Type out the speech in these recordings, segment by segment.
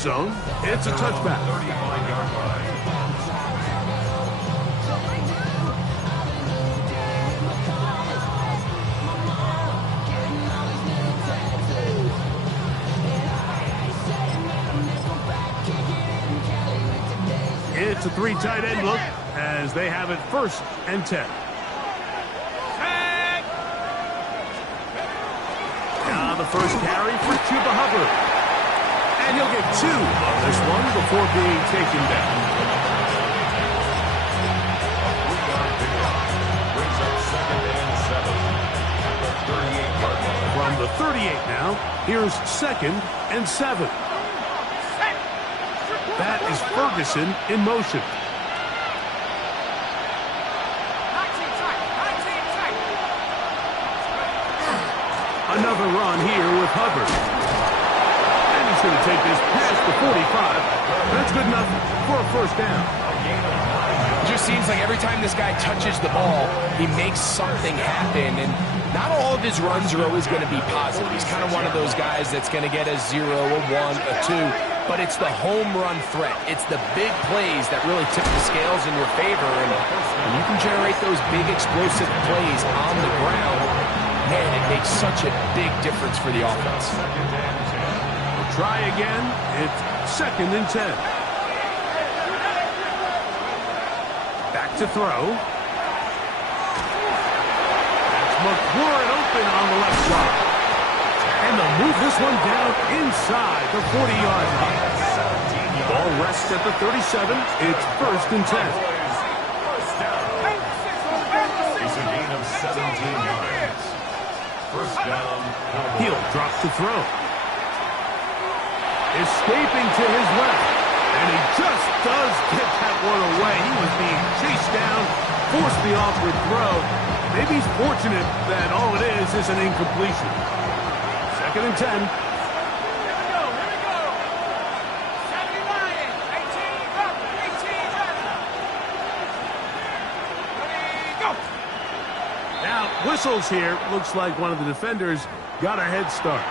end zone. It's a touchback. It's a three tight end look as they have it 1st and 10. Now the first carry for Chuba Hubbard. And he'll get 2 on this one before being taken down. From the 38 now, here's 2nd and 7. That is Ferguson in motion. Another run here with Hubbard. And he's going to take this past the 45. That's good enough for a 1st down. It just seems like every time this guy touches the ball, he makes something happen. And not all of his runs are always going to be positive. He's kind of one of those guys that's going to get a 0, a 1, a 2. But it's the home run threat. It's the big plays that really tip the scales in your favor. And when you can generate those big explosive plays on the ground, man, it makes such a big difference for the offense. We'll try again. It's 2nd and 10. Back to throw. That's McLaurin open on the left side. And they'll move this one down inside the 40-yard line. Ball rests at the 37. It's 1st and 10. It's a gain of 17 yards. 1st down. He'll drop to throw. Escaping to his left. And he just does get that one away. He was being chased down, forced the awkward throw. Maybe he's fortunate that all it is an incompletion. 2nd and 10. Here we go. 70 Lions. 18 up. 18 up. Ready, go. Now, whistles here. Looks like one of the defenders got a head start.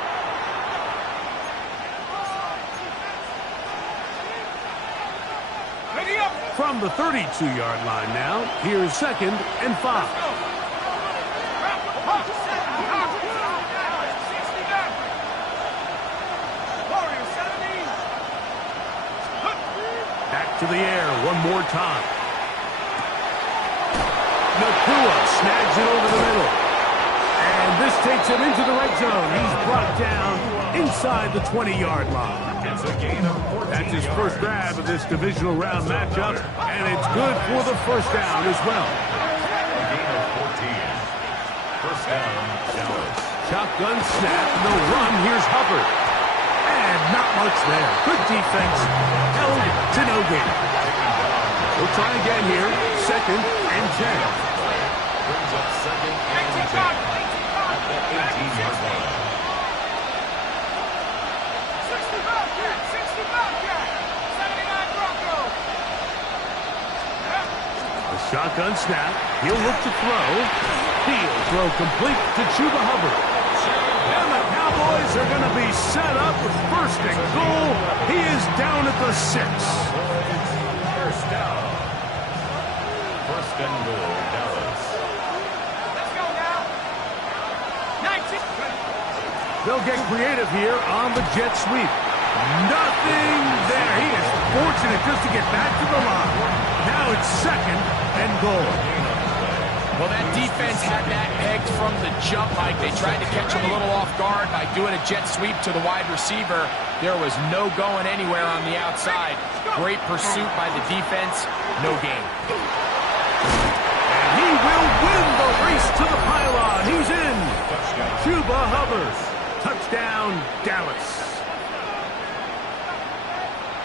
Ready up. From the 32-yard line now, here's 2nd and 5. To the air one more time. Nakua snags it over the middle. And this takes him into the red zone. He's brought down inside the 20-yard line. It's a gain of 14 That's his yards. 1st grab of this divisional round matchup. And it's good for the 1st down as well. A gain of 14. 1st down, Dallas. Shotgun snap, and the run. Here's Hubbard. And not much there. Good defense. Held to no gain. We'll try again here. 2nd and 10. Brings up 2nd and 10. At the 18-yard line. 65 cat. 79 Broncos. A shotgun snap. He'll look to throw. He'll throw complete to Chuba Hubbard. And the Cowboys are going to be set up with 1st and goal. He is down at the 6. 1st down. 1st and goal, Dallas. Let's go now. 19. They'll get creative here on the jet sweep. Nothing there. He is fortunate just to get back to the line. Now it's 2nd and goal. Well, that defense had that pegged from the jump, Mike. They tried to catch him a little off guard by doing a jet sweep to the wide receiver. There was no going anywhere on the outside. Great pursuit by the defense. No gain. And he will win the race to the pylon. He's in. Chuba Hubbard. Touchdown, Dallas.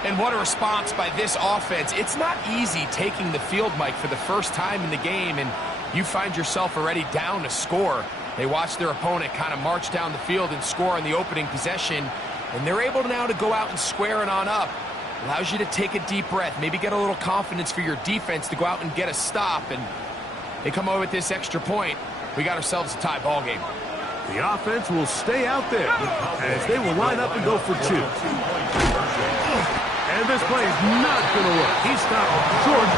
And what a response by this offense. It's not easy taking the field, Mike, for the first time in the game, and you find yourself already down a score. They watch their opponent kind of march down the field and score on the opening possession, and they're able now to go out and square it on up. Allows you to take a deep breath, maybe get a little confidence for your defense to go out and get a stop, and they come away with this extra point. We got ourselves a tie ball game. The offense will stay out there as they will line up and go for two. And this play is not going to work. He stopped short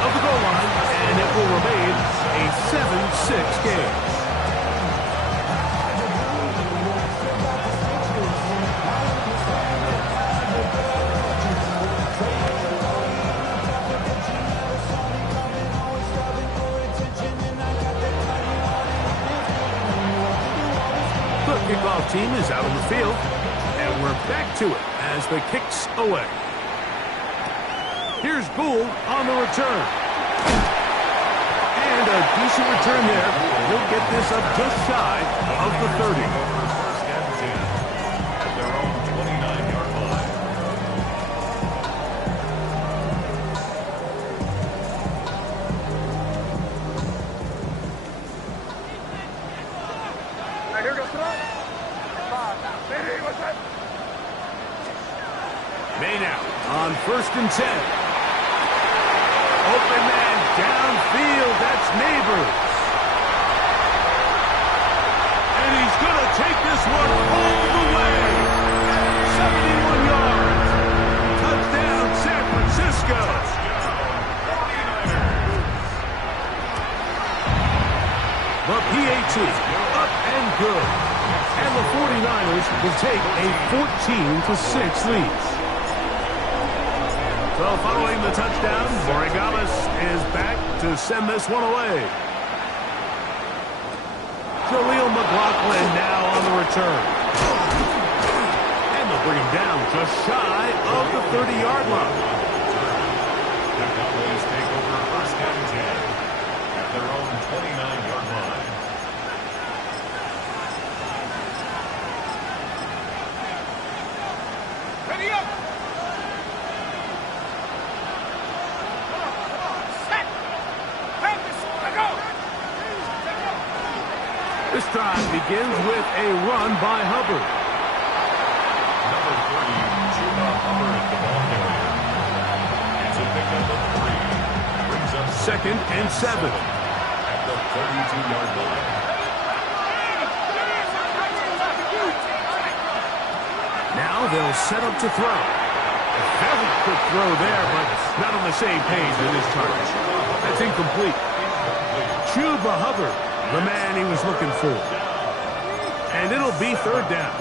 of the goal line, and it will remain a 7-6 game. The kickoff team is out on the field, and we're back to it as the kick's away. Here's Gould on the return. And a decent return there. He'll get this up just shy of the 30. First and 10 at their own 29-yard line. Here goes throw. May now on 1st and 10. Open man downfield. That's Neighbors. And he's going to take this one all the way. 71 yards. Touchdown, San Francisco. The PAT up and good. And the 49ers will take a 14-6 lead. So following the touchdown, Borregales is back to send this one away. Jaleel McLaughlin now on the return. And they'll bring him down just shy of the 30-yard line. The Cowboys take over first and 10 at their own 29-yard line. Ready up. Set. Practice. Go. This drive begins with a run by Hubbard. Number 30, Chuba Hubbard at the ball carrier. It's a pickup of 3. Brings up 2nd and 7. at the 32-yard line. Now they'll set up to throw. Very quick throw there, but not on the same page with his target. That's incomplete. Chuba Hubbard, the man he was looking for. And it'll be 3rd down.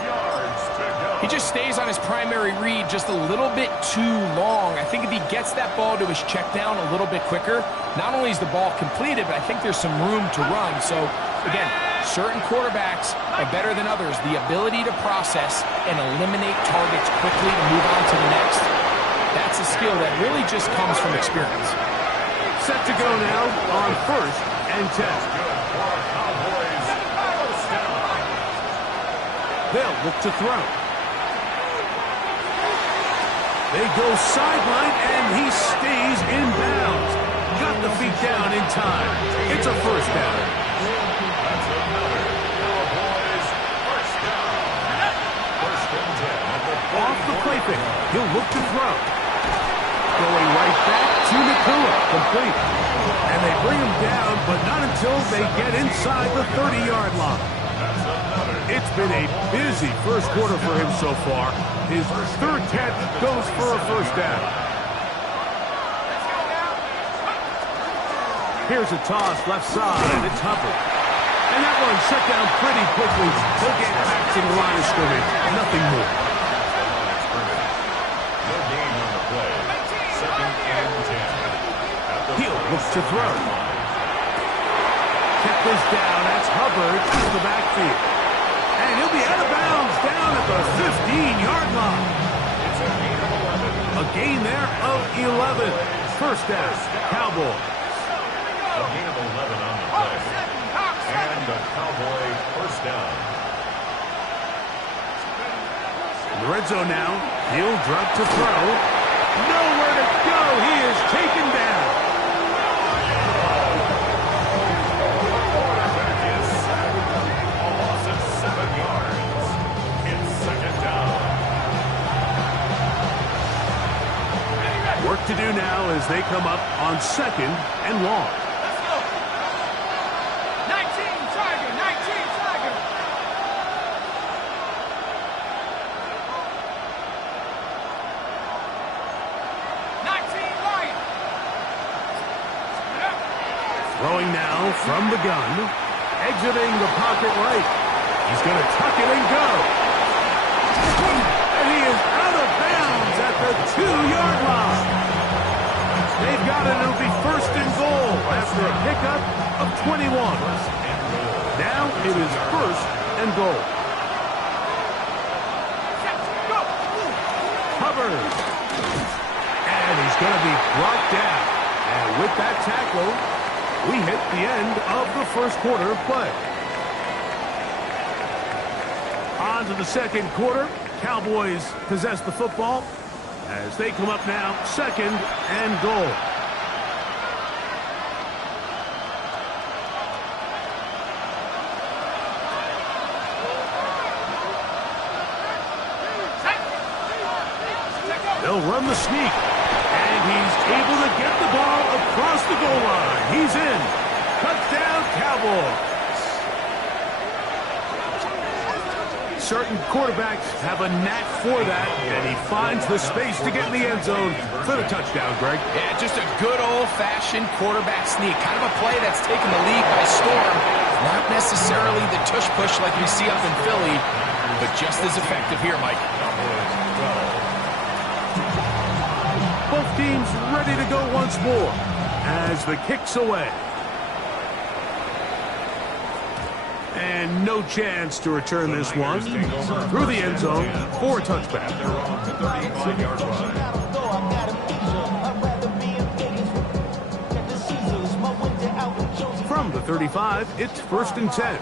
He just stays on his primary read just a little bit too long. I think if he gets that ball to his check down a little bit quicker, not only is the ball completed, but I think there's some room to run. So, again, certain quarterbacks are better than others. The ability to process and eliminate targets quickly to move on to the next, that's a skill that really just comes from experience. Set to go now on 1st and 10. They'll look to throw. They go sideline, and he stays in bounds. Got the feet down in time. It's a 1st down. That's another Cowboys first down. First and 10 at the Off the play fake. He'll look to throw. Going right back to Nakua. Complete. And they bring him down, but not until they get inside the 30-yard line. It's been a busy first quarter for him so far. His 3rd catch goes for a 1st down. Here's a toss left side. It's Hubbard. And that one shut down pretty quickly. He'll get back to the line of scrimmage. Nothing more. No gain on the play. 2nd and 10. He'll look to throw. Kept this down. That's Hubbard to the backfield. And he'll be out of bounds down at the 15-yard line. It's a gain of 11. A gain there of 11. 1st down, Cowboys. A gain of 11 on the play. And a Cowboy first down. In the red zone now. He'll drop to throw. Nowhere to go. He is taken down. Work to do now as they come up on 2nd and long. Let's go. 19 Tiger. 19 Tiger. Throwing now from the gun. Exiting the pocket right. He's going to tuck it and go. And he is out of bounds at the 2-yard line. They've got it. It'll be first and goal after a pickup of 21. Now it is first and goal. Hubbard. And he's going to be brought down. And with that tackle, we hit the end of the first quarter of play. On to the second quarter. Cowboys possess the football as they come up now, second and goal. They'll run the sneak, and he's able to get the ball across the goal line. He's in. Touchdown, Cowboys. Certain quarterbacks have a knack for that, and he finds the space to get in the end zone for the touchdown, Greg. Yeah, just a good old-fashioned quarterback sneak. Kind of a play that's taken the league by storm. Not necessarily the tush-push like we see up in Philly, but just as effective here, Mike. Both teams ready to go once more as the kick's away. And no chance to return this one through the end zone for a touchback. From the 35, it's first and 10.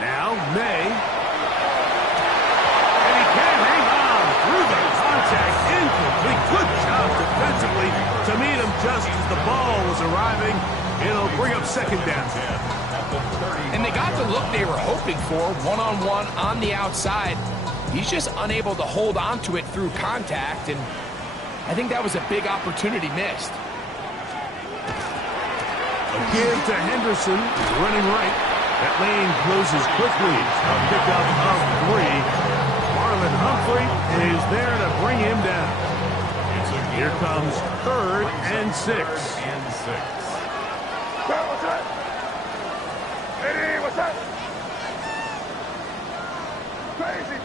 Now May. And he can't hang on through the contact. Incomplete. Good job defensively to meet him just as the ball was arriving. It'll bring up second down. And they got the look they were hoping for, one-on-one on the outside. He's just unable to hold on to it through contact, and I think that was a big opportunity missed. A give to Henderson, running right. That lane closes quickly. A pickup of 3. Marlon Humphrey is there to bring him down. Here comes third and 6. What's that? Eddie, what's that? Crazy.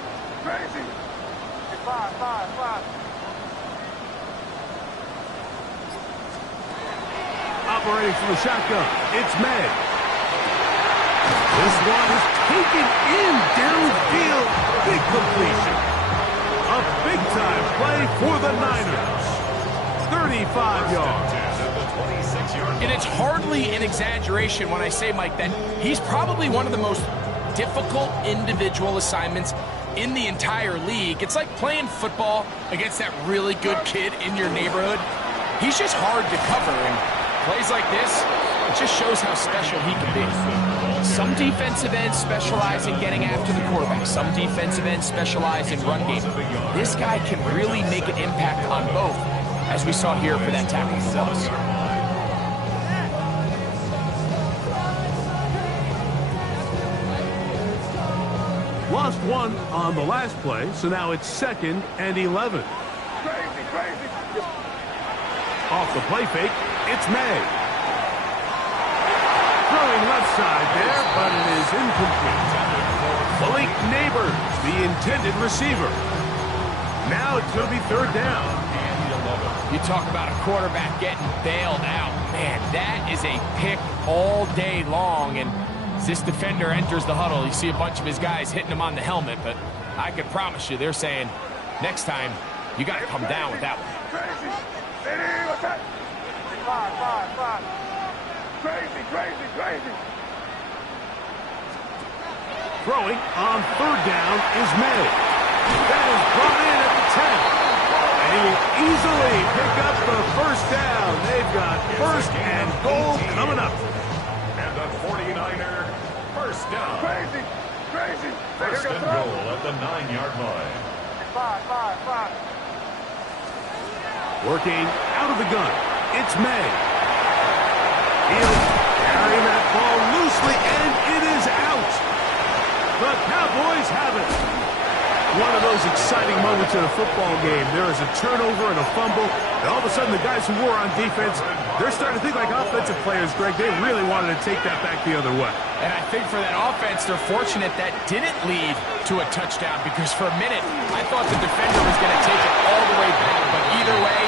Five. Operating from the shotgun, it's May. This one is taken in downfield. Big completion. A big-time play for the Niners. 35 yards. And it's hardly an exaggeration when I say, Mike, that he's probably one of the most difficult individual assignments in the entire league. It's like playing football against that really good kid in your neighborhood. He's just hard to cover, and plays like this, it just shows how special he can be. Some defensive ends specialize in getting after the quarterback. Some defensive ends specialize in run game. This guy can really make an impact on both, as we saw here for that tackle for loss. Lost one on the last play, so now it's second and 11. Crazy. Off the play fake, it's May. Throwing left side there, but it is incomplete. Malik Neighbors, the intended receiver. Now it's going to be third down. You talk about a quarterback getting bailed out. Man, that is a pick all day long, and as this defender enters the huddle, you see a bunch of his guys hitting him on the helmet, but I can promise you they're saying, next time, you got to come down with that one. Crazy. Eddie, what's that? Five. Crazy. Throwing on third down is May. That is brought in at the 10. And he will easily pick up the first down. They've got first and goal coming up. And the 49er first down. Crazy. First and goal at the 9-yard line. Five. Working out of the gun, it's May. He'll carry that ball loosely, and it is out. The Cowboys have it. one of those exciting moments in a football game. There is a turnover and a fumble, and all of a sudden the guys who were on defense, they're starting to think like offensive players, Greg. They really wanted to take that back the other way. And I think for that offense, they're fortunate that didn't lead to a touchdown, because for a minute, I thought the defender was going to take it all the way back, but either way,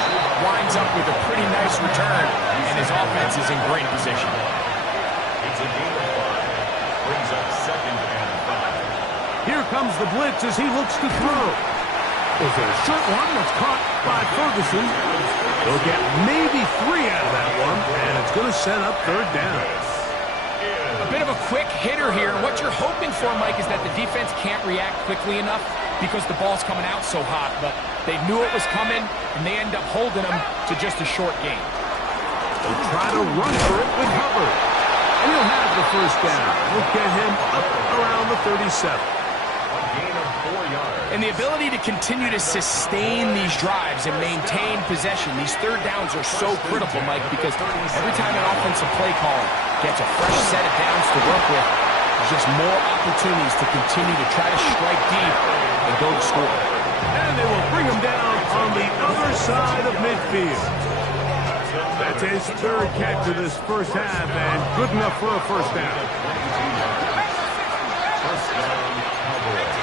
winds up with a pretty nice return, and his offense is in great position. It's a gain of 5. Brings up 2nd and 5. Here comes the blitz as he looks to throw. Is it a short one that's caught by Ferguson? They'll get maybe 3 out of that one, and it's going to set up 3rd down. A bit of a quick hitter here. What you're hoping for, Mike, is that the defense can't react quickly enough because the ball's coming out so hot, but they knew it was coming, and they end up holding them to just a short gain. They'll try to run for it with Hubbard. And he'll have the 1st down. We'll get him up around the 37. A gain of 4 yards. And the ability to continue to sustain these drives and maintain possession, these 3rd downs are so critical, Mike, because every time an offensive play caller gets a fresh set of downs to work with, there's just more opportunities to continue to try to strike deep and go to score. And they will bring him down on the other side of midfield. That's his 3rd catch of this 1st half, and good enough for a 1st down. First down, Cowboys.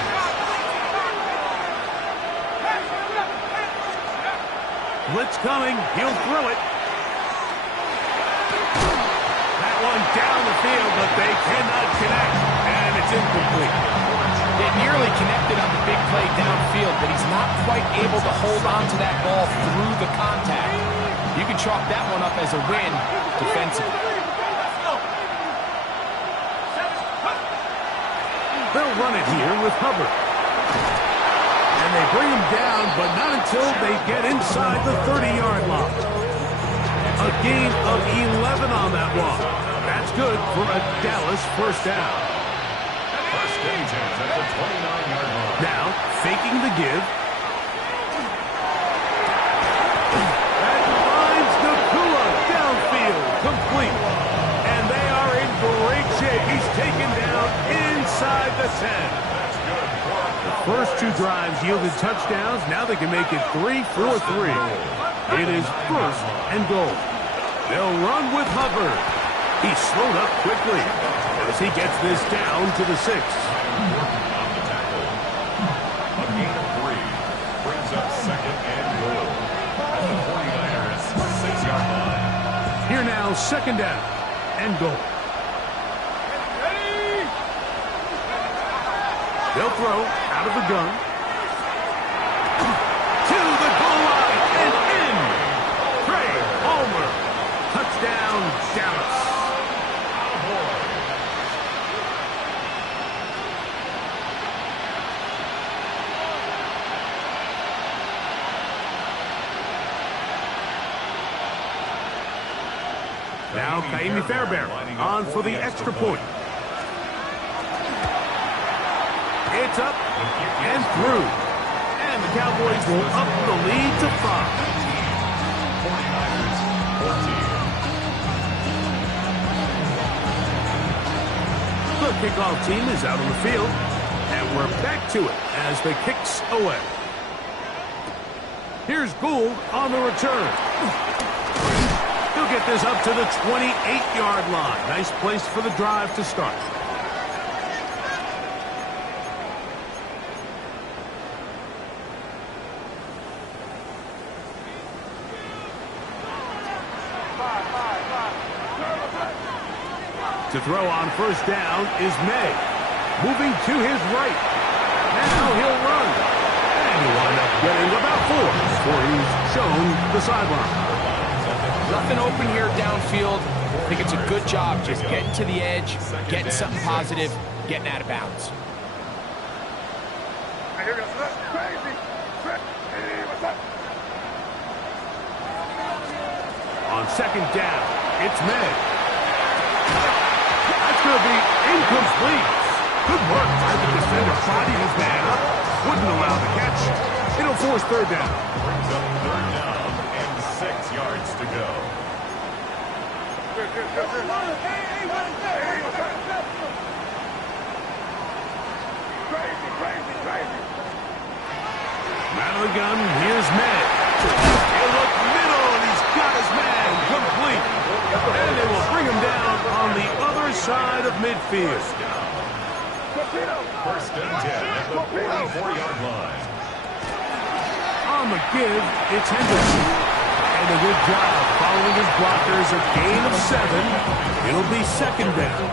Blitz coming. He'll throw it. That one down the field, but they cannot connect, and it's incomplete. They nearly connected on the big play downfield, but he's not quite able to hold on to that ball through the contact. You can chalk that one up as a win defensively. They'll run it here with Hubbard. And they bring him down, but not until they get inside the 30-yard line. A gain of 11 on that one. That's good for a Dallas 1st down. First and 10 at the 29-yard line. Now, faking the give. That finds Nakua downfield, complete. And they are in great shape. He's taken down inside the 10. That's good work. The first 2 drives yielded touchdowns. Now they can make it 3-4-3. It is 1st and goal. They'll run with Hubbard. He's slowed up quickly as he gets this down to the 6. Working on the tackle. A gain of 3. Brings up 2nd and goal. At the 49ers 6-yard line. Here now, 2nd down and goal. They'll throw out of the gun. To the goal line and in. Craig Palmer. Touchdown, Dallas. Now, Kaimi Fairbairn on for the extra point. It's up and through. And the Cowboys will up the lead to 5. 49ers 14. The kickoff team is out on the field. And we're back to it as the kicks away. Here's Gould on the return. He'll get this up to the 28-yard line. Nice place for the drive to start. To throw on 1st down is May. Moving to his right. Now he'll run. And he'll wind up getting about 4 before he's shown the sideline. Nothing open here downfield. I think it's a good job just getting to the edge, getting something positive, getting out of bounds. On 2nd down, it's May. That's going to be incomplete. Good work by the defender. Bodied his man up. Wouldn't allow the catch. It'll force 3rd down. Brings up 3rd down and 6 yards to go. Crazy. Out of the gun, here's Madden. He'll look middle, and he's got his man complete. And they will bring him down on the other side of midfield. First and 10 at the 44-yard line. On the give, it's Henderson. And a good job following his blockers, a gain of 7. It'll be second down.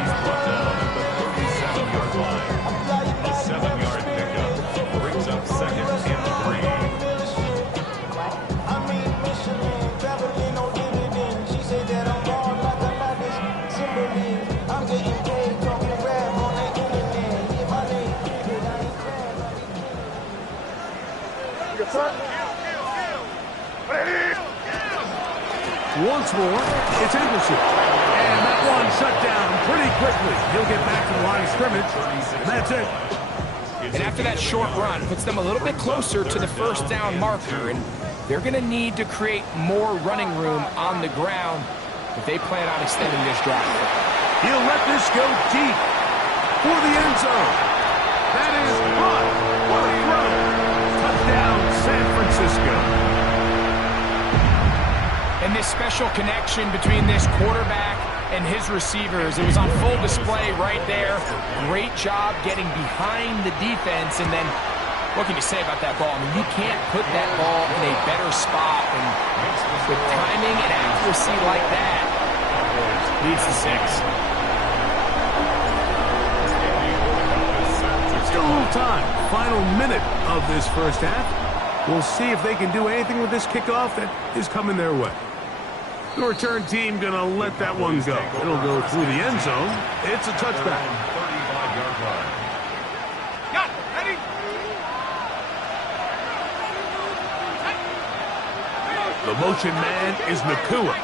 He's brought down at the 37-yard line. A 7-yard pickup brings up second and 3. Once more, it's Henderson. And that one shut down pretty quickly. He'll get back to the line of scrimmage, and that's it. And after that short run, puts them a little bit closer to the first down marker, and they're going to need to create more running room on the ground if they plan on extending this drive. He'll let this go deep for the end zone. That is caught. What a throw. Touchdown, San Francisco. And this special connection between this quarterback and his receivers, it was on full display right there. Great job getting behind the defense, and then what can you say about that ball? I mean, you can't put that ball in a better spot, and with timing and accuracy like that, leads to 6. Still a little time. Final minute of this first half. We'll see if they can do anything with this kickoff that is coming their way. The return team going to let that one go. It'll go through the end zone. It's a touchback. 35-yard line. Got it. Ready? The motion man is Nakua.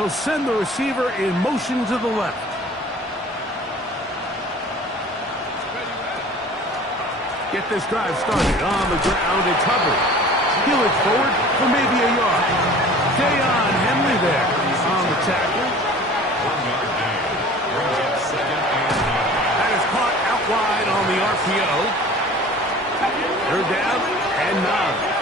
He'll send the receiver in motion to the left. Get this drive started on the ground. It's Hubbard. He'll look forward for maybe a yard. Dayon Henley there on the tackle. 1-yard gain. Brings up second and 9. That is caught out wide on the RPO. They're down and 9.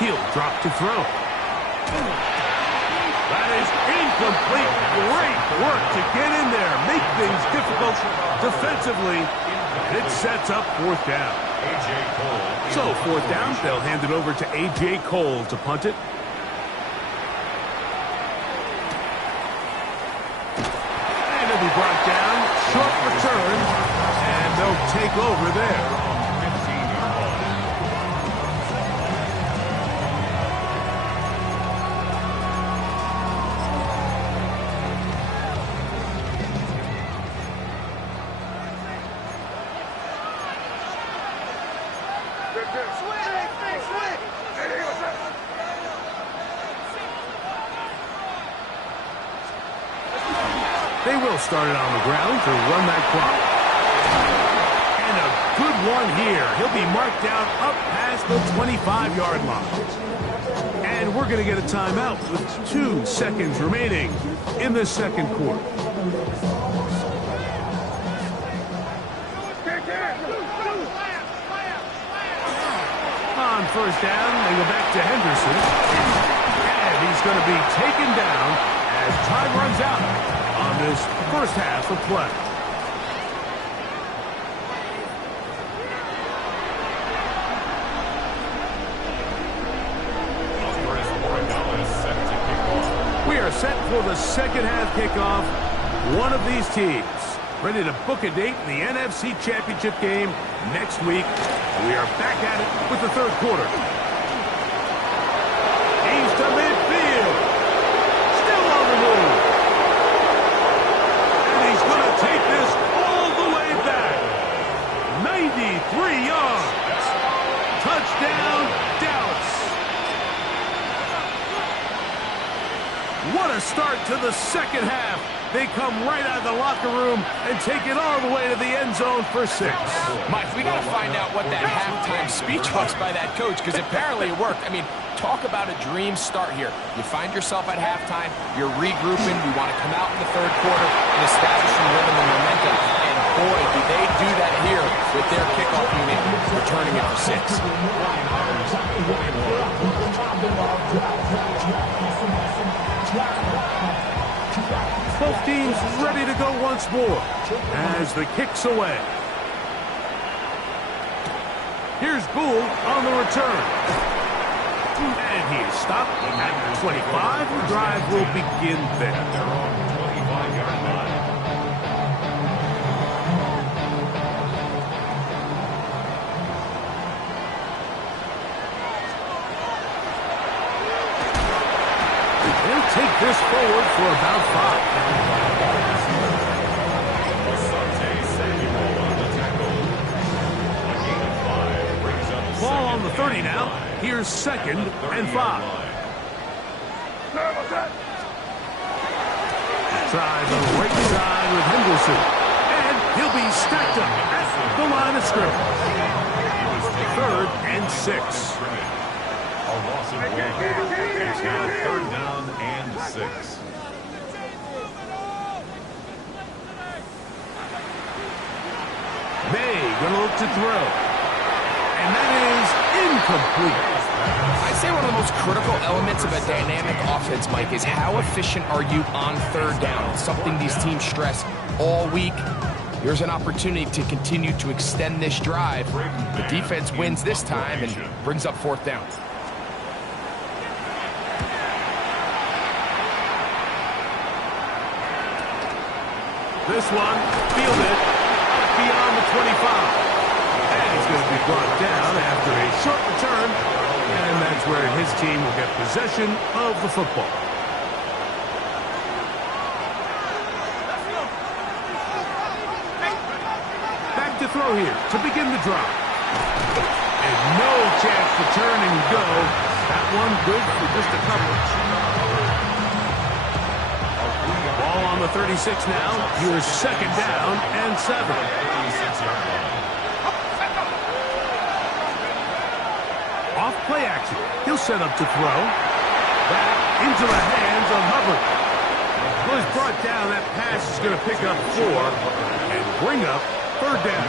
He'll drop to throw. That is incomplete. Great work to get in there. Make things difficult defensively. And it sets up fourth down. A.J. Cole. So fourth down, they'll hand it over to A.J. Cole to punt it. And it'll be brought down. Short return. And they'll take over there. 15-yard line. They will start it on the ground to run that clock. And a good one here. He'll be marked down up past the 25-yard line. And we're going to get a timeout with 2 seconds remaining in the second quarter. On first down, they go back to Henderson. And he's going to be taken down as time runs out on this first half of play. We are set for the second half kickoff. One of these teams ready to book a date in the NFC Championship game next week. We are back at it with the third quarter. He's to midfield. Still on the move. And he's going to take this all the way back. 93 yards. Touchdown, Dallas. What a start to the second half they come right out of the locker room and take it all the way to the end zone for 6. Mike, we got to find out what that halftime speech was by that coach, because apparently it worked. I mean, talk about a dream start here. You find yourself at halftime, you're regrouping, you want to come out in the third quarter and establish some rhythm and momentum. And boy, do they do that here with their kickoff unit returning it for 6. Both teams ready to go once more as the kick's away. Here's Gould on the return. And he is stopped at the 25. The drive will begin there. Their own 25-yard line. They'll take this forward for about 5. Asante Samuel on the tackle. A gain of 5 brings up Ball on the 30 now. Here's 2nd and 5. Try the right side with Henderson. And he'll be stacked up at the line of scrimmage. 3rd and 6. A loss of 1. It's now 3rd down and 6. May gonna look to throw. And that is incomplete. I'd say one of the most critical elements of a dynamic offense, Mike, is how efficient are you on 3rd down? It's something these teams stress all week. Here's an opportunity to continue to extend this drive. The defense wins this time and brings up 4th down. This one fielded up beyond the 25. And he's going to be brought down after a short return. And that's where his team will get possession of the football. Back to throw here to begin the drive. And no chance to turn and go. That one good for just a couple. Ball on the 36 now. Here's 2nd down and 7. Off play action. He'll set up to throw. Back into the hands of Hubbard. Well, he's brought down. That pass is going to pick up 4 and bring up 3rd down.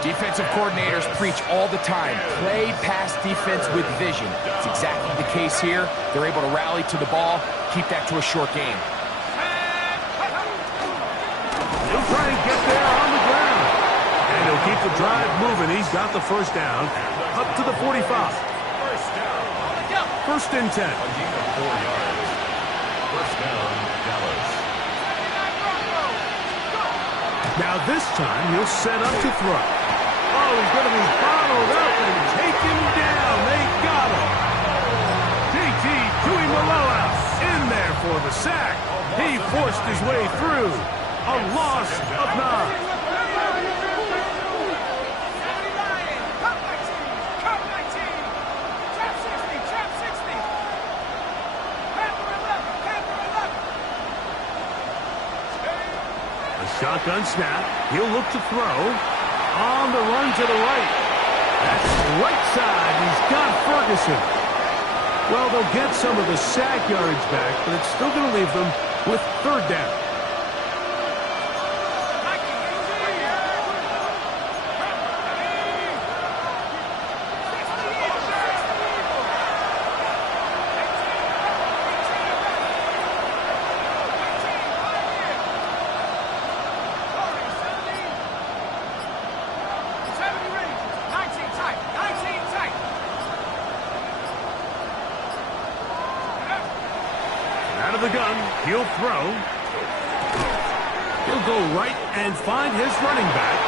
Defensive coordinators preach all the time. Play pass defense with vision. It's exactly the case here. They're able to rally to the ball, keep that to a short game. He'll try and get there on the ground. And he'll keep the drive moving. He's got the 1st down up to the 45. 1st and 10. A gain of 4 yards. 1st down, Dallas. Now this time he'll set up to throw. Oh, he's going to be bottled up and taken down. They got him. JT Tuimoloau in there for the sack. He forced his way through. A loss of 9. Shotgun snap. He'll look to throw. On the run to the right. That's right side. He's got Ferguson. Well, they'll get some of the sack yards back, but it's still going to leave them with 3rd down. Out of the gun, he'll throw. He'll go right and find his running back.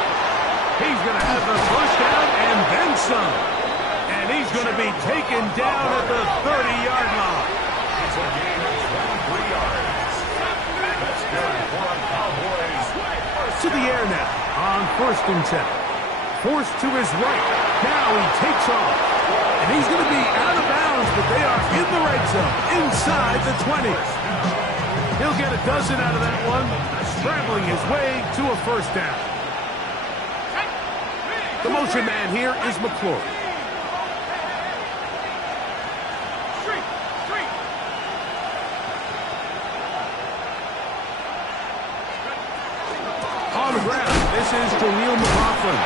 He's going to have the 1st down and then some. And he's going to be taken down at the 30-yard line. It's a gain of 23 yards. That's good for a Cowboys. To the air now on 1st and 10. Forced to his right. Now he takes off. And he's going to be out of bounds, but they are in the red zone, inside the 20. He'll get a dozen out of that one, scrambling his way to a first down. The motion man here is McClure. On the ground, this is Jaleel McLaughlin.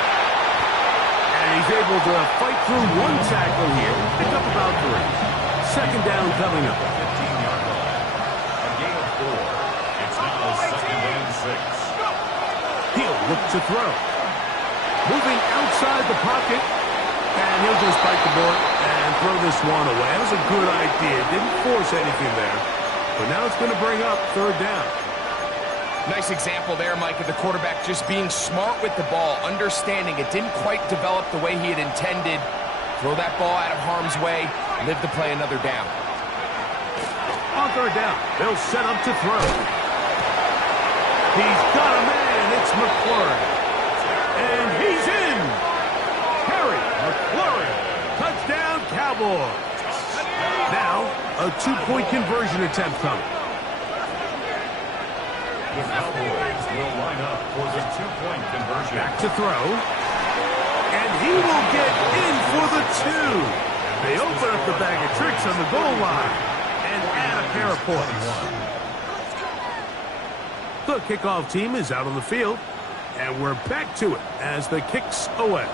And he's able to fight through one tackle here, pick up about 3. Second down coming up. 15-yard line. A gain of 4. It's now second and 6. He'll look to throw. Moving outside the pocket. And he'll just bite the bullet and throw this one away. That was a good idea. Didn't force anything there. But now it's going to bring up third down. Nice example there, Mike, of the quarterback just being smart with the ball, understanding it didn't quite develop the way he had intended. Throw that ball out of harm's way, live to play another down. On third down, they'll set up to throw. He's got a man, it's McClure. And he's in. Harry McClure, touchdown Cowboys. Now, a 2-point conversion attempt coming. The Cowboys will line up for the 2-point conversion. Back to throw. And he will get in for the 2. They open up the bag of tricks on the goal line and add a pair of points. The kickoff team is out on the field, and we're back to it as the kick's away.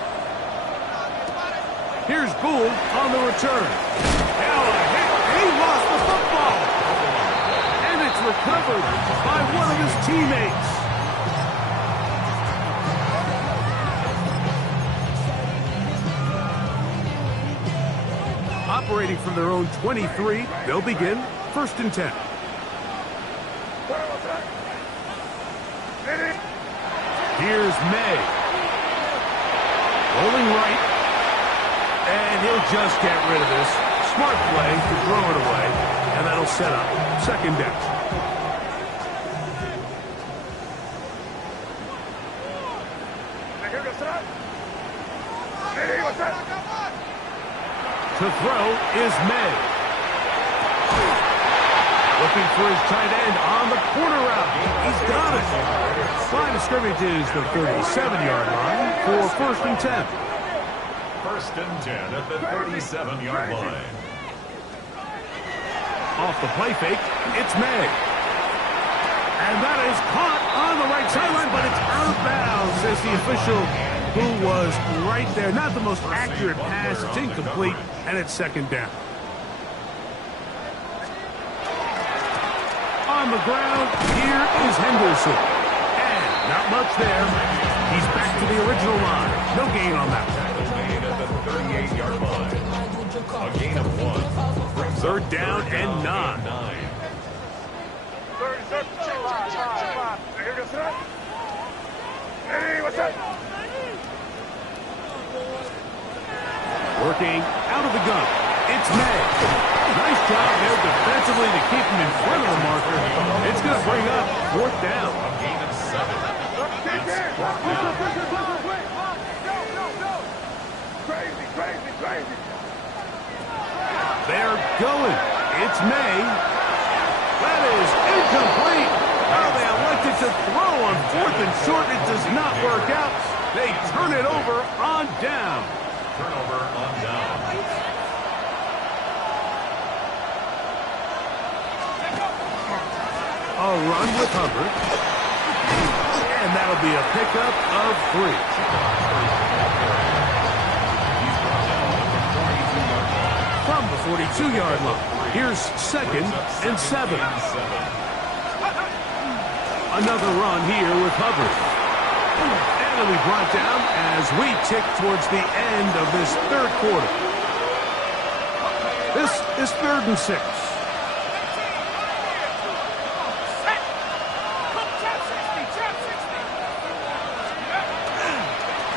Here's Gould on the return. Now a hit. He lost the football. And it's recovered by one of his teammates. Operating from their own 23, they'll begin 1st and 10. Here's May. Rolling right. And he'll just get rid of this. Smart play to throw it away. And that'll set up 2nd down. To throw is May. Looking for his tight end on the corner route. He's got it. Line of scrimmage is the 37-yard line for 1st and 10. 1st and 10 at the 37-yard line. Off the play fake, it's May. And that is caught on the right sideline, but it's out of bounds, says the official, who was right there. Not the most accurate pass. It's incomplete, and it's 2nd down. On the ground, here is Henderson. And not much there. He's back to the original line. No gain on that one. Made at the 38-yard line. A gain of 1. 3rd down and 9. Working out of the gun. It's May. Nice job there defensively to keep him in front of the marker. It's going to bring up 4th down. A gain of 7. Crazy. They're going. It's May. That is incomplete. Oh, they elected to throw on 4th and short. It does not work out. They turn it over on down. Turnover on down. A run with Hubbard. And that'll be a pickup of 3. From the 42-yard line. Here's 2nd and 7. Another run here with Hubbard. And it'll be brought down as we tick towards the end of this 3rd quarter. This is 3rd and 6.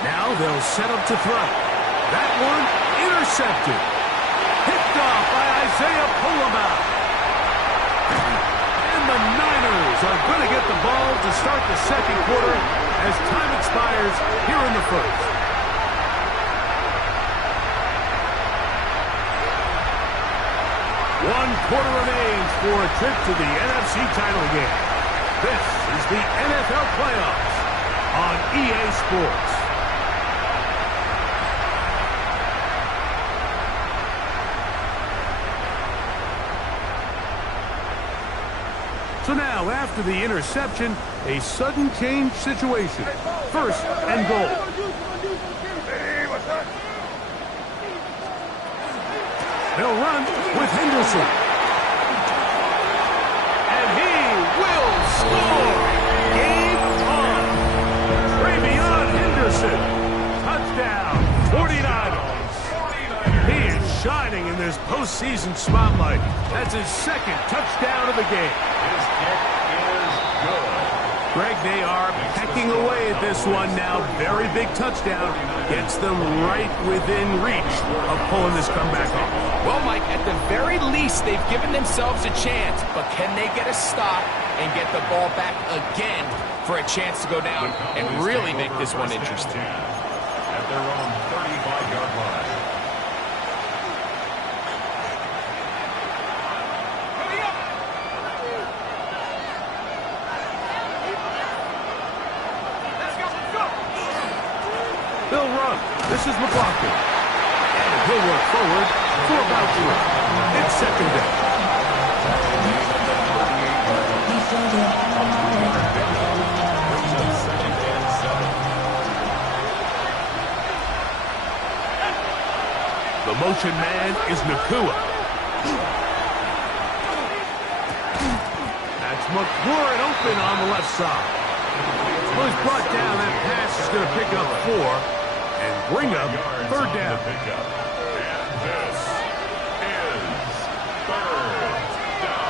Now they'll set up to throw. That one intercepted. Picked off by Isaiah Pullman. And the Niners are going to get the ball to start the 2nd quarter as time expires here in the 1st. One quarter remains for a trip to the NFC title game. This is the NFL playoffs on EA Sports. So now, after the interception, a sudden change situation. First and goal. They'll run with Henderson. And he will score. Game on. Travion Henderson. Touchdown. 49ers. He is shining in this postseason spotlight. That's his second touchdown of the game. His kick is good. Greg, they are pecking away at this one now. Very big touchdown. Gets them right within reach of pulling this comeback off. Well, Mike, at the very least, they've given themselves a chance. But can they get a stop and get the ball back again for a chance to go down and really make this one interesting? At their own 35-yard line. They'll run. This is McLaughlin. And he'll work forward for about 3. It's second down. The motion man is Nakua. That's McLaurin open on the left side. Well, he's brought down. That pass is going to pick up 4 and bring up third down. And this is third down.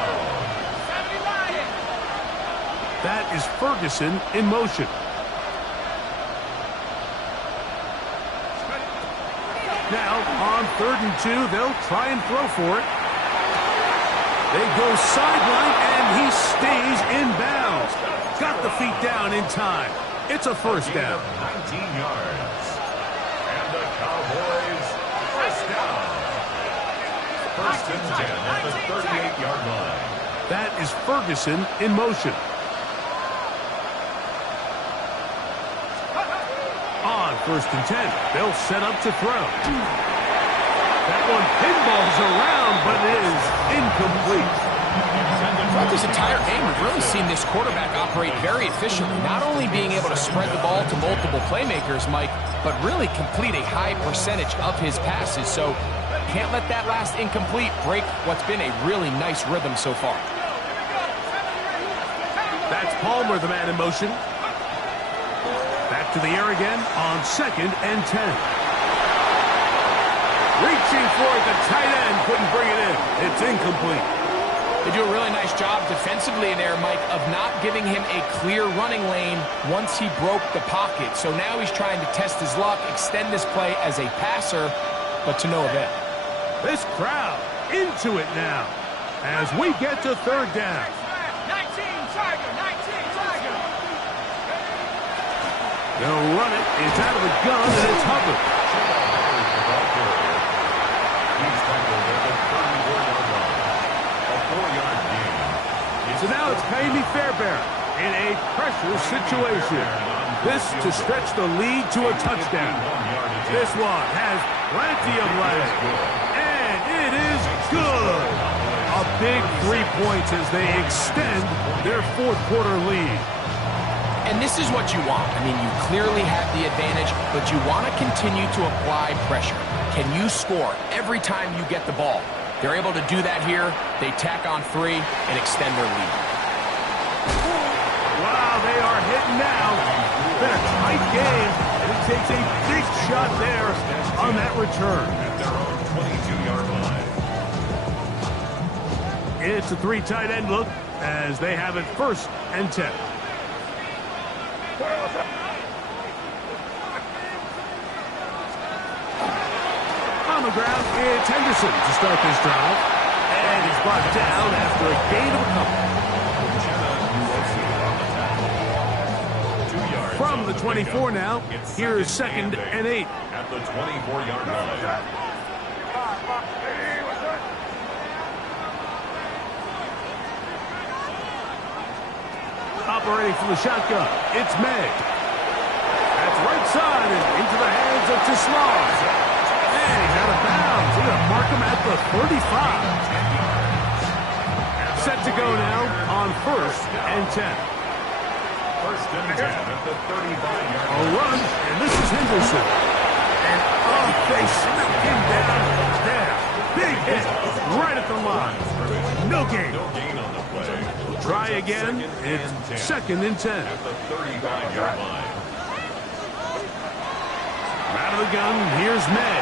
That is Ferguson in motion. Now, on 3rd and 2, they'll try and throw for it. They go sideline, and he stays in bounds. Got the feet down in time. It's a first down. 19 yards. And the Cowboys first down. First and 10 at the 38-yard line. That is Ferguson in motion. On 1st and 10, they'll set up to throw. That one pinballs around, but it is incomplete. Throughout this entire game, we've really seen this quarterback operate very efficiently, not only being able to spread the ball to multiple playmakers, Mike, but really complete a high percentage of his passes. So can't let that last incomplete break what's been a really nice rhythm so far. That's Palmer, the man in motion. Back to the air again on 2nd and 10. Reaching for it, the tight end couldn't bring it in. It's incomplete. They do a really nice job defensively in there, Mike, of not giving him a clear running lane once he broke the pocket. So now he's trying to test his luck, extend this play as a passer, but to no avail. This crowd into it now as we get to 3rd down. 19 Tiger. They'll run it. It's out of the gun, and it's Hubbard. He's tackled at the 34-yard line. A 4-yard gain. So now it's Kaimi Fairbairn in a pressure situation. This to stretch the lead to a touchdown. This one has plenty of legs. And it is good. A big 3 points as they extend their 4th quarter lead. And this is what you want. I mean, you clearly have the advantage, but you want to continue to apply pressure. Can you score every time you get the ball? They're able to do that here. They tack on 3 and extend their lead. Wow, they are hitting now. Been a tight game, and it takes a big shot there on that return. At their own 22-yard line. It's a 3 tight end look as they have it 1st and 10. On the ground, it's Henderson to start this drive. And he's brought down after a gain of a couple. From the 24 now, here's 2nd and 8. At the 24-yard line. Operating from the shotgun, it's May. That's right side and into the hands of Tislar. And he's out of bounds. He's going to mark him at the 35. Set to go now on 1st and 10. 1st and 10 at the 35-yard A run, and this is Henderson. And they snuck him down there. Big hit right at the line. No gain. No gain on the play. Try again. It's 2nd and 10. At the 35-yard line. Out of the gun, here's May.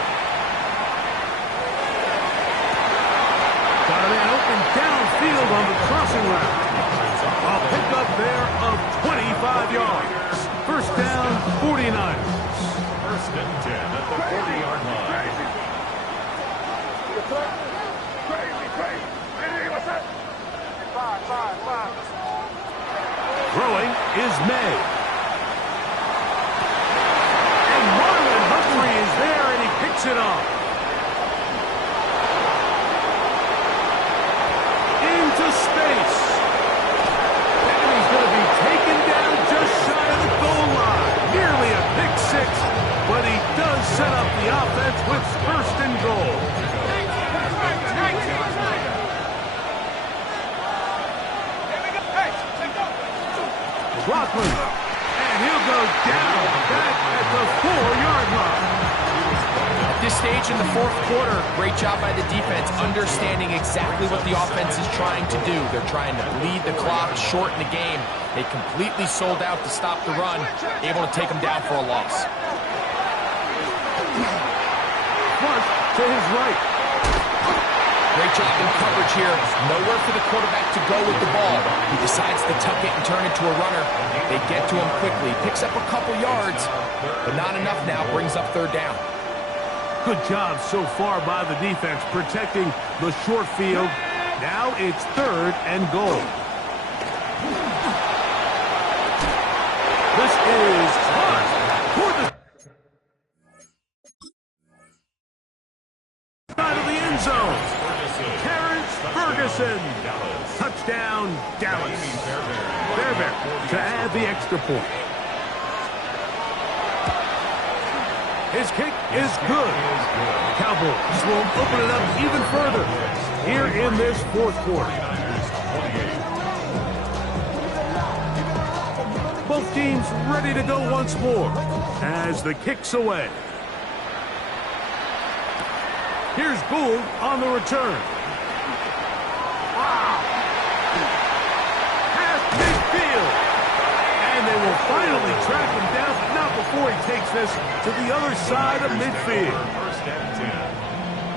Got it out and downfield on the crossing route. A pickup there of 25 yards. 1st down, 49ers. 1st and 10 at the 40-yard line. Throwing is May. And Marlon Humphrey is there, and he picks it off. Into space. And he's going to be taken down just shy of the goal line. Nearly a pick six, but he does set up the offense with 1st and goal. Rockland, and he'll go down back at the 4-yard line. At this stage in the 4th quarter, great job by the defense, understanding exactly what the offense is trying to do. They're trying to bleed the clock, shorten the game. They completely sold out to stop the run, able to take them down for a loss. Flush to his right. Great job in coverage here. Nowhere for the quarterback to go with the ball. He decides to tuck it and turn it to a runner. They get to him quickly. Picks up a couple yards, but not enough now. Brings up 3rd down. Good job so far by the defense protecting the short field. Now it's 3rd and goal. This is caught toward the side of the end zone. Ferguson. Touchdown, Dallas. Fairbairn to add the extra point. His kick is good. Cowboys will open it up even further here in this 4th quarter. Both teams ready to go once more as the kick's away. Here's Gould on the return. And they will finally track him down, but not before he takes this to the other side of midfield.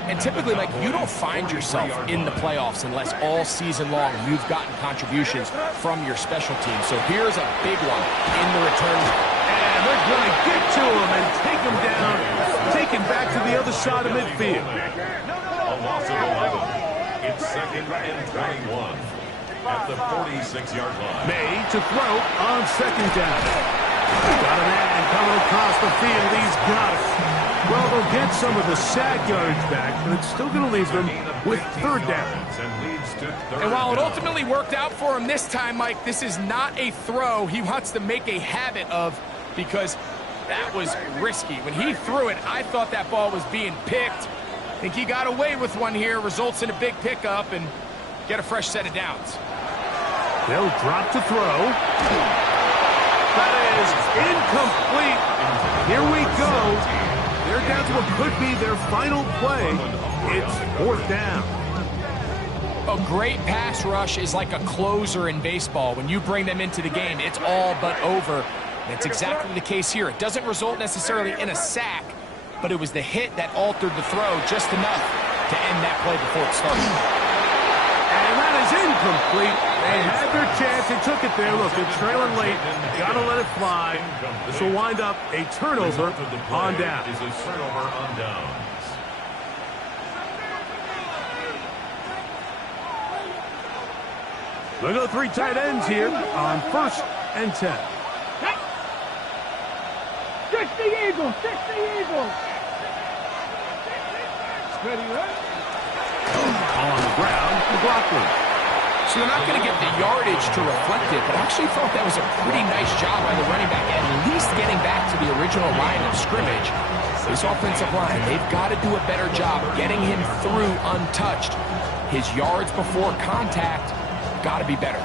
And typically, Mike, you don't find yourself in the playoffs unless all season long you've gotten contributions from your special team. So here's a big one in the return. And they're going to get to him and take him down, take him back to the other side of midfield. A loss of 11. It's 2nd and 21. At the 46-yard line. May to throw on 2nd down. Got a man coming across the field. He's got it. Well, they'll get some of the sack yards back, but it's still going to leave them with 3rd down. And while it ultimately worked out for him this time, Mike, this is not a throw he wants to make a habit of because that was risky. When he threw it, I thought that ball was being picked. I think he got away with one here, results in a big pickup, and get a fresh set of downs. They'll drop to throw. That is incomplete. Here we go. They're down to what could be their final play. It's 4th down. A great pass rush is like a closer in baseball. When you bring them into the game, it's all but over. That's exactly the case here. It doesn't result necessarily in a sack, but it was the hit that altered the throw just enough to end that play before it started. And that is incomplete. They had their chance. They took it there. Look, they're trailing late. Got to let it fly. This will wind up a turnover on down. Is a turnover on downs. We'll go 3 tight ends here on 1st and 10. Fix the Eagles! Fix the Eagles! Steady, right? On the ground, McLaughlin. So they're not going to get the yardage to reflect it, but I actually thought that was a pretty nice job by the running back, at least getting back to the original line of scrimmage. This offensive line, they've got to do a better job getting him through untouched. His yards before contact got to be better.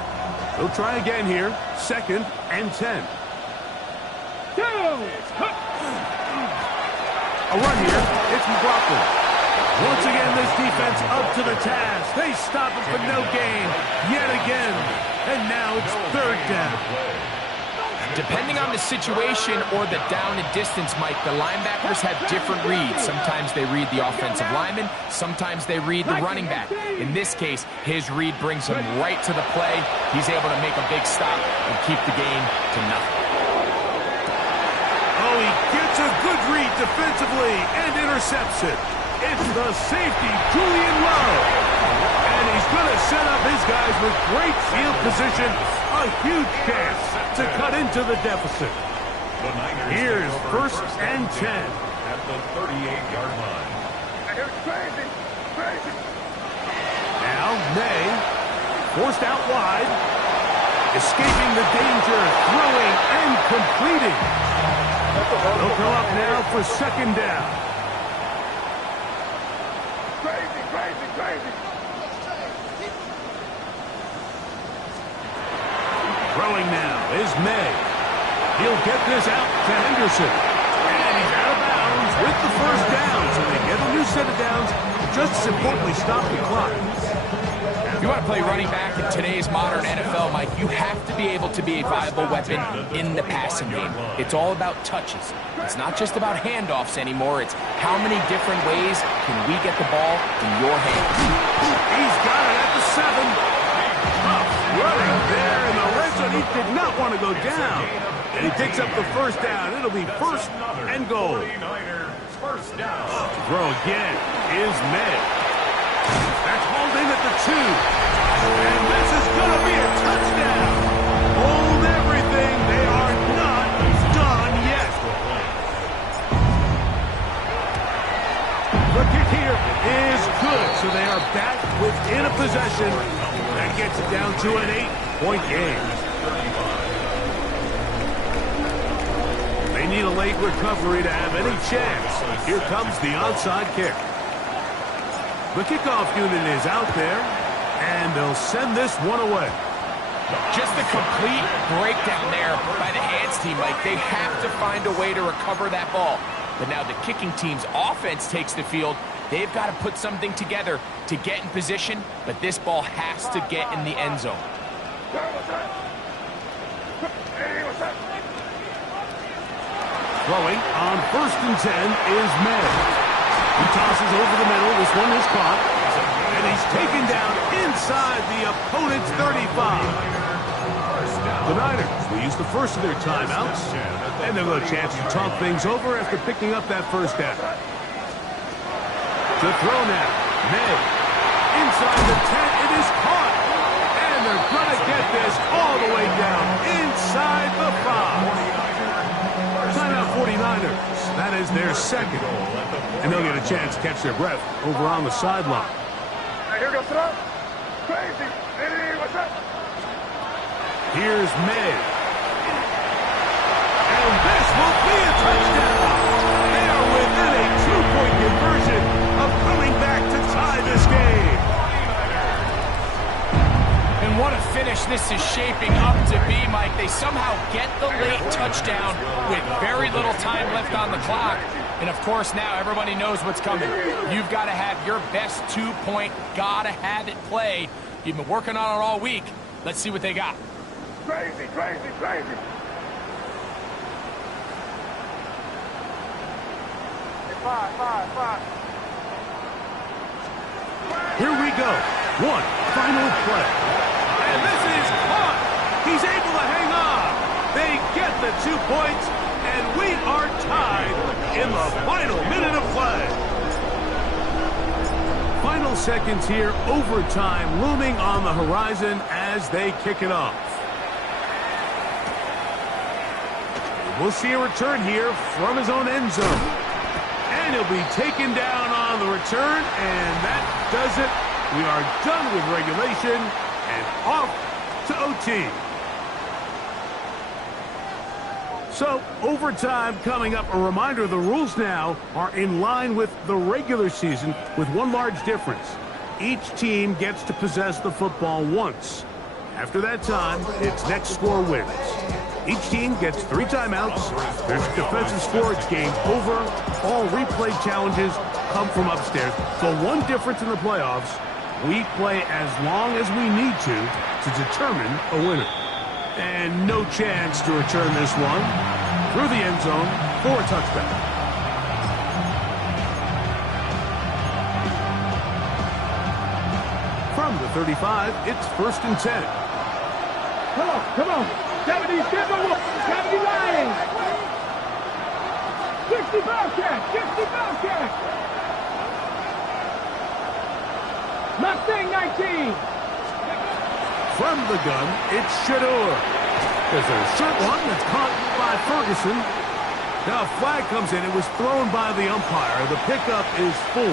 They'll try again here. 2nd and 10. A run here. It's McLaughlin. Once again, this defense up to the task. They stop him for no gain yet again. And now it's 3rd down. Depending on the situation or the down and distance, Mike, the linebackers have different reads. Sometimes they read the offensive lineman. Sometimes they read the running back. In this case, his read brings him right to the play. He's able to make a big stop and keep the game to nothing. Oh, he gets a good read defensively and intercepts it. It's the safety, Julian Lowe. And he's going to set up his guys with great field position. A huge chance to cut into the deficit. Here's 1st and 10. At the 38-yard line. Crazy, crazy. Now May, forced out wide. Escaping the danger, throwing and completing. They'll come up now for 2nd down. Crazy, crazy, crazy. Throwing now is May. He'll get this out to Henderson. And he's out of bounds with the 1st down. So they get a new set of downs. Just as importantly, stop the clock. If you want to play running back in today's modern NFL, Mike, you have to be able to be a viable weapon in the passing game. It's all about touches. It's not just about handoffs anymore. It's how many different ways can we get the ball in your hands. He's got it at the 7. Running there in the red zone. He did not want to go down. And he picks up the 1st down. It'll be 1st and goal. 1st down. Throw again is May. That's hauled in at the 2. And this is going to be a touchdown. Hold everything. They are not done yet. The kick here is good. So they are back within a possession. That gets it down to an 8-point game. They need a late recovery to have any chance. Here comes the onside kick. The kickoff unit is out there, and they'll send this one away. Just a complete breakdown there by the hands team, Mike. They have to find a way to recover that ball. But now the kicking team's offense takes the field. They've got to put something together to get in position, but this ball has to get in the end zone. Throwing on 1st and 10 is May. He tosses over the middle. This one is caught. And he's taken down inside the opponent's 35. The Niners will use the first of their timeouts. And they'll have a chance to talk things over after picking up that 1st down. To throw now. May. Inside the 10. It is caught. And they're going to get this all the way down inside the 5. Timeout 49ers. That is their 2nd. And they'll get a chance to catch their breath over on the sideline. Here goes it up. Crazy. Hey, what's up? Here's May. And this will be a touchdown. They are within a 2-point conversion of coming back to tie this game. And what a finish this is shaping up to be, Mike. They somehow get the late touchdown with very little time left on the clock. And, of course, now everybody knows what's coming. You've got to have your best 2-point, gotta have it played. You've been working on it all week. Let's see what they got. Crazy, crazy, crazy. Five. Here we go. One final play. And this is caught. He's able to hang on. They get the 2 points, and we are tied in the final minute of play. Final seconds here, overtime looming on the horizon as they kick it off. We'll see a return here from his own end zone. And he'll be taken down on the return, and that does it. We are done with regulation, and off to OT. So, overtime coming up. A reminder, the rules now are in line with the regular season with one large difference. Each team gets to possess the football once. After that time, its next score wins. Each team gets 3 timeouts. There's a defensive score. It's game over. All replay challenges come from upstairs. The one difference in the playoffs, we play as long as we need to determine a winner. And no chance to return this one through the end zone for a touchdown. From the 35, it's 1st and 10. Come on. 70 Timberwolves, 70 Lions. 60 Bobcats. Mustang 19. From the gun, it's Shador. There's a short one that's caught by Ferguson. Now a flag comes in. It was thrown by the umpire. The pickup is 4,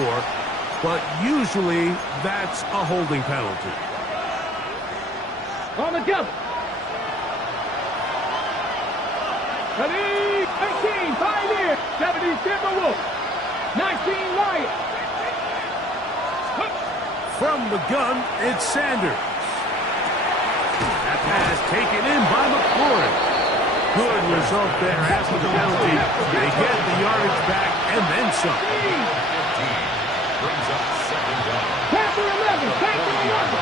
but usually that's a holding penalty. On the jump. Ready, 18, Pioneer, 70 Timberwolves, 19 Lions. From the gun, it's Sanders. That pass taken in by McLaurin. Good result there after the penalty. They get the yardage back and then some. 15 brings up 2nd down. Panther 11, Panther 11.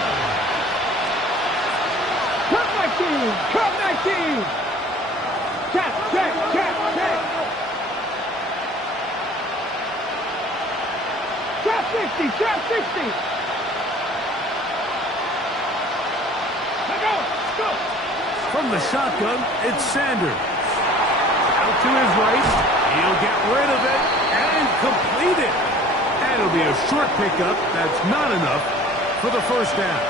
Cup 19. Check. Trap 60. Go. From the shotgun, it's Sanders. Out to his right. He'll get rid of it and complete it. And it'll be a short pickup. That's not enough for the 1st down.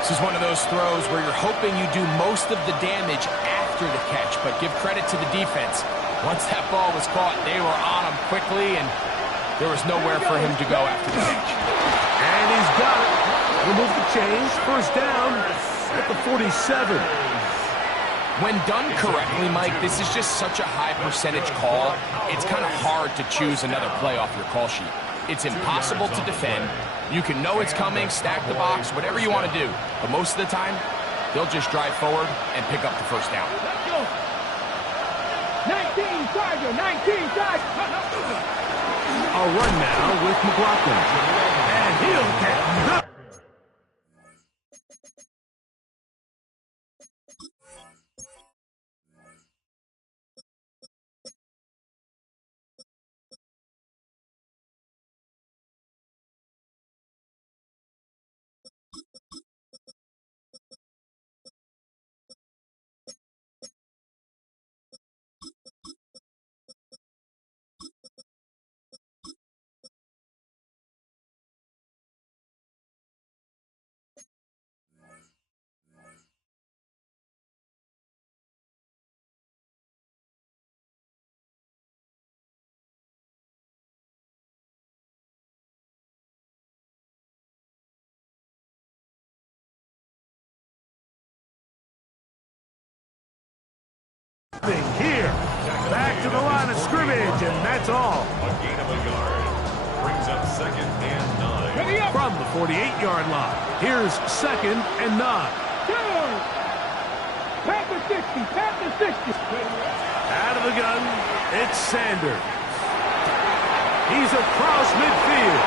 This is one of those throws where you're hoping you do most of the damage after the catch, but give credit to the defense. Once that ball was caught, they were on him quickly, and there was nowhere for him to go after the catch. And he's got it. Remove the chains. 1st down at the 47. When done correctly, Mike, this is just such a high percentage call. It's kind of hard to choose another play off your call sheet. It's impossible to defend. You can know it's coming, stack the box, whatever you want to do. But most of the time, they'll just drive forward and pick up the 1st down. 19 Tiger. A run now with McLaughlin. And he'll get... Here, back to the line of scrimmage, and that's all. A gain of a yard brings up 2nd and 9. From the 48-yard line, here's 2nd and 9. Panther 60. Out of the gun, it's Sanders. He's across midfield.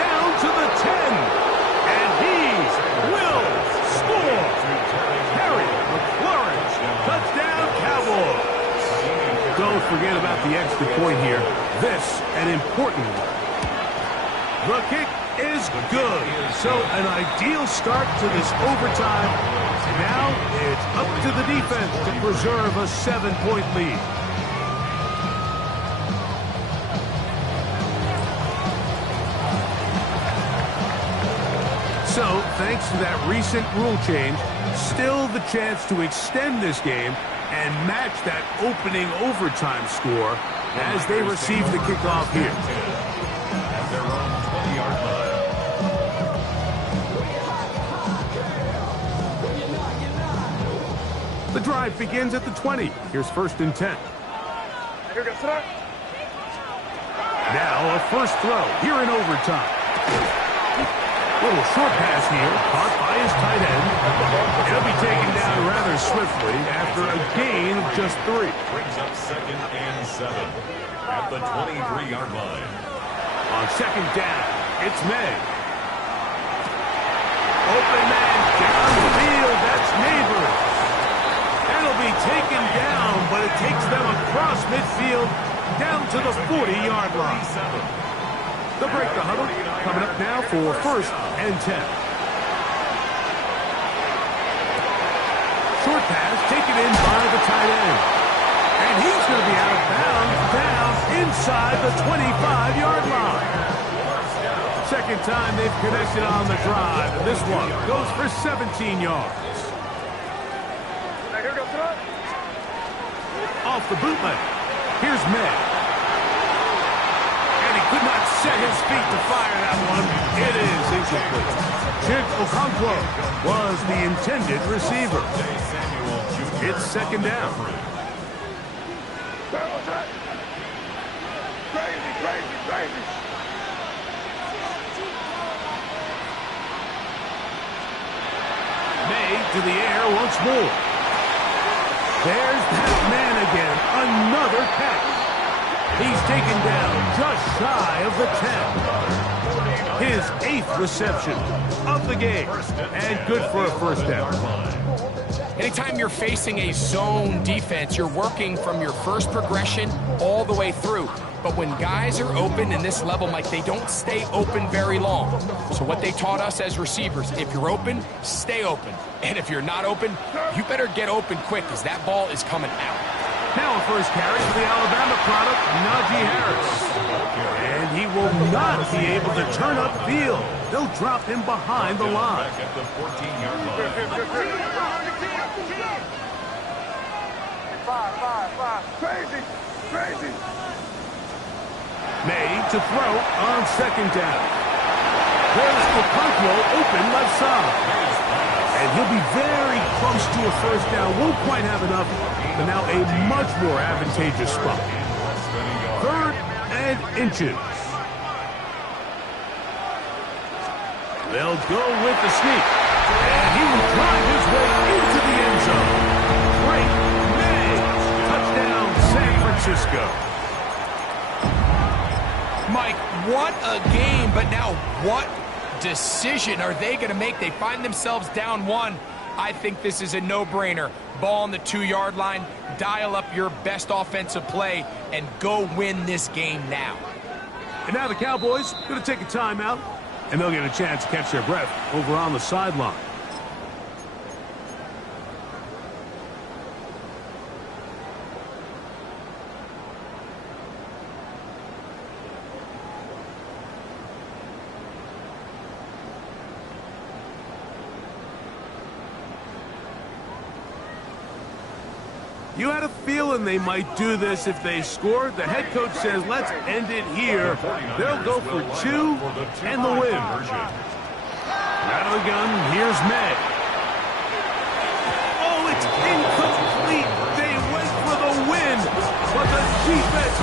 Down to the 10. And he will score. Harry McLaurin, touchdown Cowboys. Don't forget about the extra point here. This, an important one. The kick is good. So an ideal start to this overtime. Now it's up to the defense to preserve a 7-point lead. So, thanks to that recent rule change, still the chance to extend this game and match that opening overtime score as they receive the kickoff here. At their own 20-yard line. The drive begins at the 20. Here's 1st and 10. Now a first throw here in overtime. Little short pass here, caught by his tight end. He'll be taken down rather swiftly after a gain of just 3. Brings up 2nd and 7 at the 23-yard line. On 2nd down, it's May. Open man downfield, that's Neighbors. That'll be taken down, but it takes them across midfield down to the 40-yard line. They'll break the huddle. Coming up now for 1st and 10. Short pass taken in by the tight end. And he's going to be out of bounds down inside the 25-yard line. Second time they've connected on the drive. And this one goes for 17 yards. Off the bootleg. Here's May. Could not set his feet to fire that one. It is incomplete. Chig Okonkwo was the intended receiver. It's 2nd down. Crazy. May to the air once more. There's that man again. Another catch. He's taken down just shy of the 10. His 8th reception of the game. And good for a 1st down. Anytime you're facing a zone defense, you're working from your first progression all the way through. But when guys are open in this level, Mike, they don't stay open very long. So what they taught us as receivers, if you're open, stay open. And if you're not open, you better get open quick because that ball is coming out. Now a first carry for the Alabama product, Najee Harris. And he will not be able to turn upfield. They'll drop him behind the line. Back at the 14-yard line. Crazy. May to throw on 2nd down. There's Okonkwo open left side. And he'll be very close to a 1st down. Won't quite have enough, but now a much more advantageous spot. 3rd and inches. They'll go with the sneak. And he will drive his way into the end zone. Great May. Touchdown, San Francisco. Mike, what a game, but now what decision are they going to make? They find themselves down 1. I think this is a no-brainer. Ball on the 2-yard line, dial up your best offensive play, and go win this game now. And now the Cowboys going to take a timeout, and they'll get a chance to catch their breath over on the sideline. You had a feeling they might do this if they scored. The head coach says, let's end it here. They'll go for 2 and the win. Out of the gun, here's May. Oh, it's incomplete. They went for the win, but the defense